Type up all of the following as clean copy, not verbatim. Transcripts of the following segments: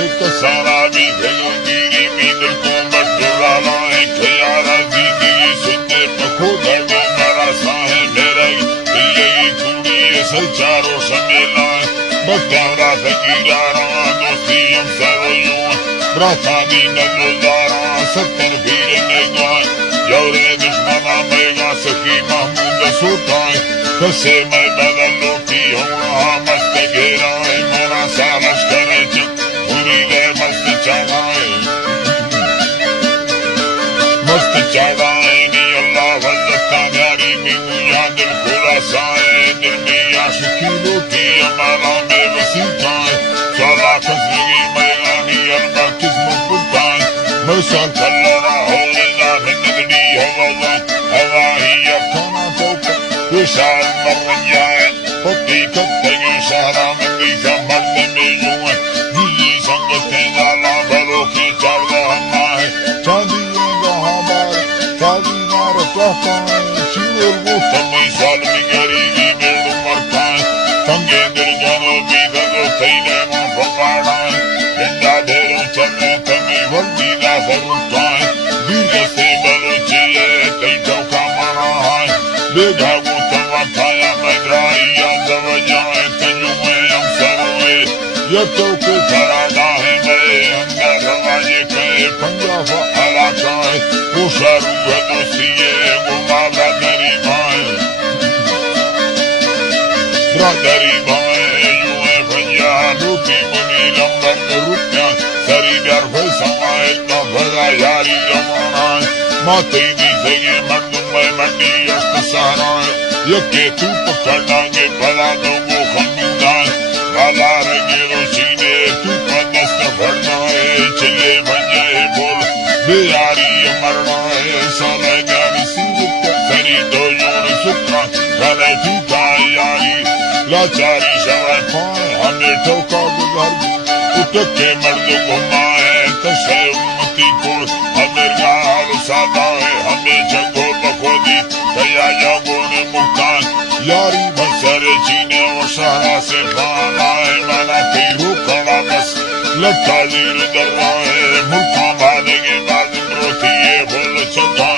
Sana bir giri midir kumar durana hai khayara zindagi sunne pakhoda do mara sahe mera dillai kudi asal charo shamela batara fakirara dosti hum saroyu brahmani nazara sattar bhir negwa yaure dushmana mega sakhi mahmud sultan kase mai badal loti hua mast ghera mara salash kare मस्त चढ़ाए नी अल्लाह वल्लता प्यारी मीनू या दिल खुलासा है दिल में आशिकी लोटी हमारा में वसीता है साला खसलगी मैगानी अल्लाह किस्मत पुतान मसाल कल्लरा हो गया नदड़ी हवा हवा ही अखाना तो विशाल मर जाए पति कत्ते शहरा में बीसा मर्द में यूं है संगते जाला भरो के चावला हमारे चांदी हमारे चांदी मार कहता शिवर वो समय साल में गरीबी में मरता है संगे दिल जानो भी दो सैने में भगाड़ा है गंदा ढेरों चलने तमें वर्दी ना फरुता है दीर्घ से बलूची है कई चौका मारा है बेघागो तवा खाया मैद्राई या जब जाए तन्यू में हम सरोए ये चौके खराड़ा है मेरे अंदर हवाए कहे पंजाब इलाका है वो शारू है दोस्ती है वो माला दरी भाई ब्रादरी भाई यूं है पंजाब लूटी बनी लंबर में रुपया सरी डर भाई समाए का भरा यारी जमाना है माते दी सगे मर्दों में मंडी अस्त सहारा है यके तू पकड़ांगे भला दो वो खंडूदा वाला रंगे रोशीने तू पदस्त भरना है चले भंजे बोल बेयारी मरना है साले जानी सीरत करी दो योर सुखा गले ठीका यारी लाचारी शवाय पाए हमें ठोका गुजर उठके मर्द घुमाए तशे उम्मती को हमें गाल सादा है हमें जगो बखोदी कया जागो ने मुक्तान यारी बसर चीने और शहरा से पाना है मना फिरू खड़ा बस लट्टा लीर दर्वाए मुल्का माने के बाद रोती है बोल चंदा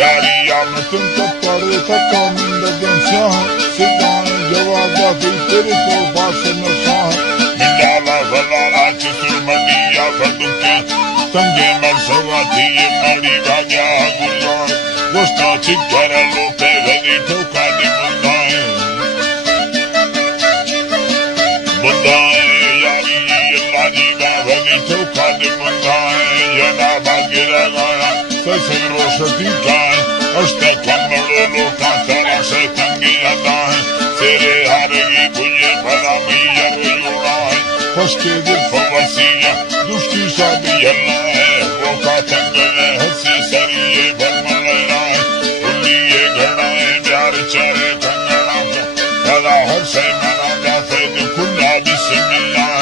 यारी आमतन तत्परे तत्ता मिंदगन शाह सिद्धाएं जवाब दाती तेरे को बासन शाह मिंडाला भलाला चित्र मंडिया भदुके संगे मरसवा थी मड़ी भाग्या गुजार दोस्ता चिकर लोटे गदी ठोका दी मुंदाए यारी अल्लाह जी बावली ठोका दी मुंदाए जना बागिरा गाया ससर रोशती काए अष्टा कन्नड़ लोटा तारा से तंगी आता है तेरे हारेगी भुजे भला मैया रोड़ा है फसके दिल फवसिया दुष्टी शादी अल्लाह है वो का तंगले हंसे सरिये भरमला है उल्लिए घड़ा है प्यार चारे कंगना भला हर से मना जाते खुला बिस्मिल्लाह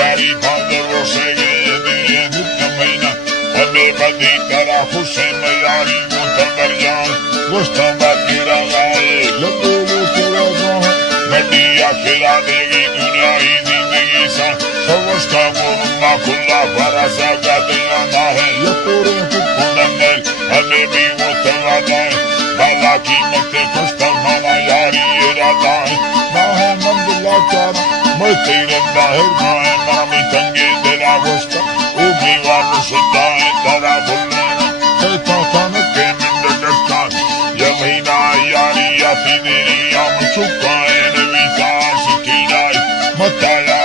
यारी फादर रोशे गए दिए नित्य महीना हमें बदी करा खुशे में यारी मुतबर जान गुस्ता बाकी लगाए लगे वो तेरा जान नडी आखिरा देगी दुनिया ही जिंदगी सा सवस्ता मुन्ना खुला भरा सा गादिया ना है ये पूरे कुकुरंगल हमें भी वो तवा जाए बाला की मत खस्ता माना यारी इरादा है ना है मंदिला चार मैं तेरे बाहर गाए मामी तंगे दिला वस्ता ओ बीवार सुधा है तारा भुलने कहता था न के मिंद डटका ये महीना यारी आती देरी आम चुका है नवी सास की राय मताया